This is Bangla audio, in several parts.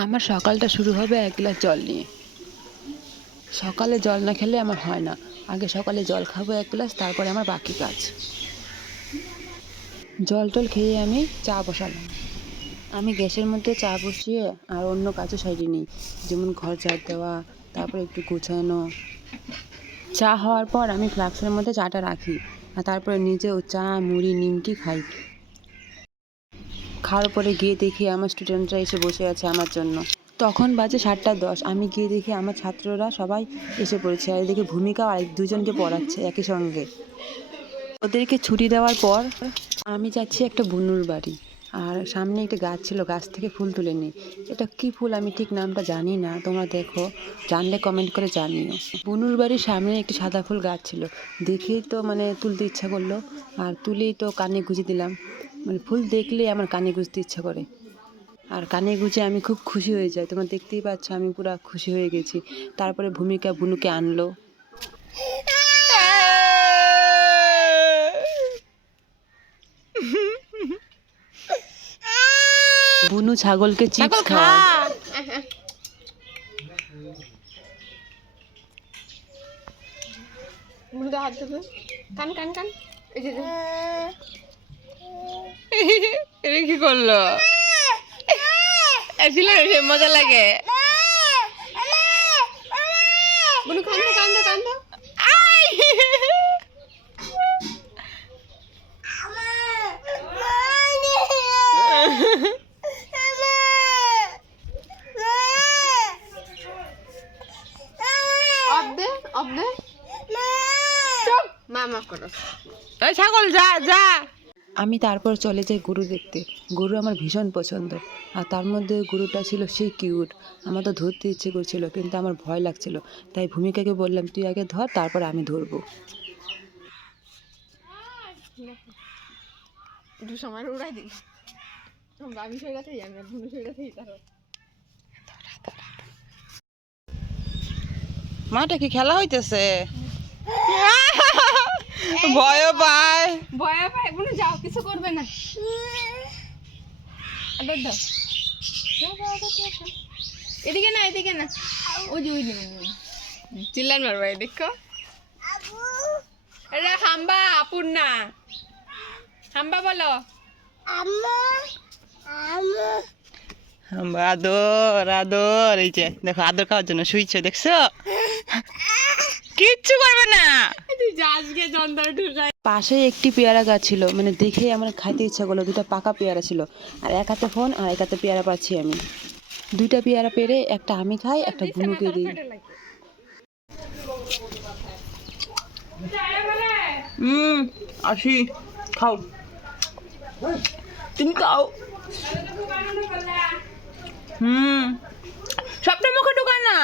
আমার সকালটা শুরু হবে এক গ্লাস জল নিয়ে। সকালে জল না খেলে আমার হয় না। আগে সকালে জল খাবো এক গ্লাস, তারপরে আমার বাকি কাজ। জল টল খেয়ে আমি চা বসালাম। আমি গ্যাসের মধ্যে চা বসিয়ে আর অন্য কাজও সাইডে নিই, যেমন ঘর ঝাড় দেওয়া, তারপরে একটু গোছানো। চা হওয়ার পর আমি ফ্লাক্সের মধ্যে চাটা রাখি, আর তারপরে নিজেও চা মুড়ি নিমকি খাই। খাওয়ার পরে গিয়ে দেখি আমার স্টুডেন্টরা এসে বসে আছে আমার জন্য। তখন বাজে 7:10। আমি গিয়ে দেখি আমার ছাত্ররা সবাই এসে পড়েছে, আর এদিকে ভূমিকা আর দুজনকে পড়াচ্ছে একই সঙ্গে। ওদেরকে ছুটি দেওয়ার পর আমি যাচ্ছি একটা বুনুর বাড়ি। আর সামনে একটা গাছ ছিল, গাছ থেকে ফুল তুলে নিই। এটা কি ফুল আমি ঠিক নামটা জানি না, তোমরা দেখো, জানলে কমেন্ট করে জানিও। বুনুর বাড়ির সামনে একটি সাদা ফুল গাছ ছিল, দেখেই তো তুলতে ইচ্ছা করলো, আর তুলেই তো কানে গুঁজে দিলাম। ফুল দেখলেই আমার কানে গুঁজতে ইচ্ছা করে, আর কানে গুঁজে আমি খুব খুশি হয়ে যাই। তোমরা দেখতেই পাচ্ছ আমি পুরা খুশি হয়ে গেছি। তারপরে ভূমিকা বুনুকে আনলো। বুনু ছাগলকে চিপস খাওয়ায়। কান কান কান এটা কি করলো? মজা লাগে। বুনু কান্দো কান্দো কান্দো। অবদে অবদে চুপ মামা করো। ওই ছাগল যা যা। আমি তারপর চলে যাই গরু দেখতে। গরু আমার ভীষণ পছন্দ, আর তার মধ্যে গরুটা ছিল সেই কিউট। আমার তো ধরতে ইচ্ছে করছিল, কিন্তু আমার ভয় লাগছিল। তাই ভূমিকাকে বললাম, তুই আগে ধর, তারপর আমি ধরবো। একটু সময় উড়াই দিই। আমি সই গেছে আমি আর ভুনু সই গেছে তারও। মাটা কি খেলা হইতেছে? ভয় পায়। ভয় পায় বুনু, যাও কিছু করবে না। আদর দাও। এদিকে না এদিকে না, ওই যে ওই চিল্লান মারবা দেখো। আরে হাম্বা আপুর না, হাম্বা বলো। আদর আদর, এই যে দেখো আদর খাওয়ার জন্য শুইছে, দেখছো? কিচ্ছু করবে না। পাশে একটি পেয়ারা গাছ ছিল, দেখেই আমার খাইতে ইচ্ছা করলো। দুটা পাকা পেয়ারা ছিল, আর এক হাতে ফোন আর এক হাতে পেয়ারা পাচ্ছি আমি। দুইটা পেয়ারা পেরে একটা আমি খাই, একটা বুনুকে দিই। আসি, খাও, তুমি খাও। সবটা মুখে ঢুকা না।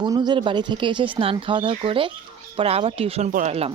বুনুদের বাড়ি থেকে এসে স্নান খাওয়া দাওয়া করে পরে আবার টিউশন পড়ালাম।